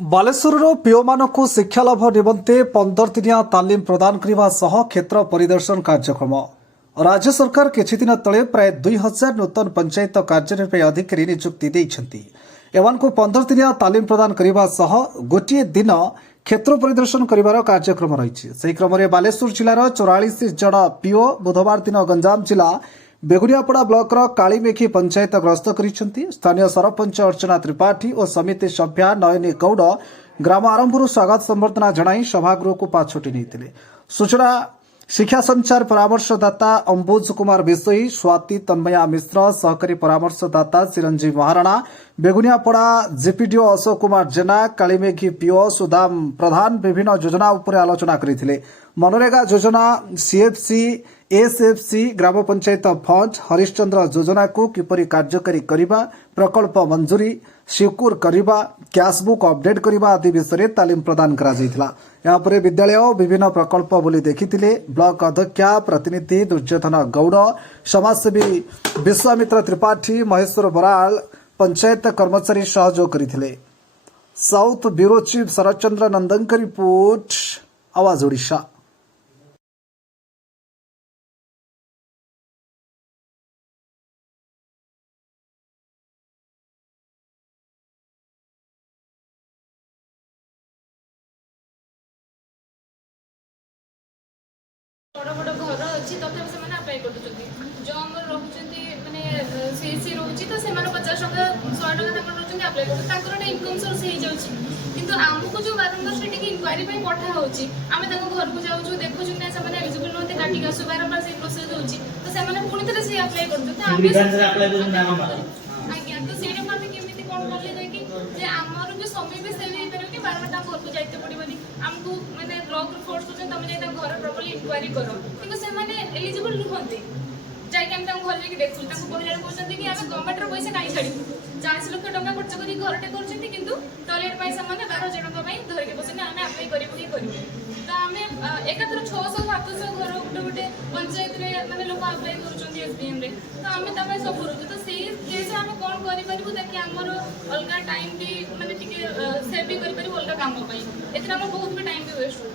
Baleshwar PO मानक शिक्षालाभ निमंते 15 दिनिया तालीम प्रदान करने सह क्षेत्र परिदर्शन कार्यक्रम। राज्य सरकार किछि दिन तले प्राय 2000 नूतन पंचायत कार्यनिर्वाही अधिकारी नियुक्ति देइछन्ति। एवानकु 15 दिनिया तालीम प्रदान करने सह गोटे दिन क्षेत्र परिदर्शन करिवार कार्यक्रम रहिछि। सेहि क्रम में बालेश्वर जिलार 44 जन पीओ बुधवार दिन गंजाम जिला बेगुनियापड़ा ब्लॉक कालीमेघी पंचायत ग्रस्त करिसेंति। स्थानीय सरपंच अर्चना त्रिपाठी और समिति सभ्या नयनी गौड़ ग्राम आरंभ स्वागत संबर्धना जणाई सभागृह को पाछोटी नहीं। सूचना शिक्षा संचार परामर्शदाता अंबुज कुमार विषयी, स्वाति तन्मया मिश्र सहकारी परामर्शदाता चिरंजीव महाराणा, बेगुनियापड़ा जीपीडीओ अशोक कुमार जेना, कालीमेघी पीओ सुदाम प्रधान विभिन्न योजना उपर आलोचना करथिले। मनरेगा योजना, सीएफसी, एसएफसी, ग्राम पंचायत फंड, हरिश्चंद्र योजना को किपरि कार्यकारी करिबा, प्रकल्प मंजूरी स्वीकृत करिबा, कैशबुक अपडेट करिबा आदि विषय तालीम प्रदान करा जायतिला। यहाँ पर विद्यालय विभिन्न प्रकल्प बोली देखिथिले। ब्लॉक अध्यक्षा प्रतिनिधि दुर्योधन गौड़, समाजसेवी विश्वामित्र त्रिपाठी, महेश्वर बराल, पंचायत कर्मचारी सहयोग करथिले। साउथ ब्यूरो चीफ शरदचंद्र नंदन रिपोर्ट, आवाज ओडिशा। बड़ बड़ घर अच्छी तथापि से अप्लाई कर जो आम रोचे मैंने सीएससी रोचे तो से 50 टका 100 टका रोचे अप्लाई कर इनकम सोर्स हो जाऊँगी। किंतु आमको जो बारंबार से इनक्वारी पठा होची आम घर को जाऊँ देखुँ ना से एलिजिबल नुहति काटिक आसू बारंबार से प्रोसेस होची तो से पुणी थे से अप्लाई कर आज्ञा तो से केमी कौन कले जाकि आमर भी समय भी सेव हो पार कि बारंबार घर को जाते पड़ोनी आमको मैंने ब्लॉक फोर्स कर घर प्रॉपर्ली इनक्वारी कर कि एलिजिबल नुहति जाकि घर जाकि देखु कहला कहते कि आम गवर्नमेंट पैसा कहीं छाड़ू 40 लाख टका खर्च कर घरटे कर टॉयलेट पैसा मैंने 12 जन धरिक बसने आम अप्लाई करूँ तो आम एकाथर 600 700 घर गोटे गोटे पंचायत मैंने लोक अप्लाई कर एसडीएम तो आम सब करूँ तो से केस आम कौन करूँ ताकि आमर अलग टाइम भी मैंने सेव भी कर अलग कम बहुत भी टाइम भी वेस्ट हो।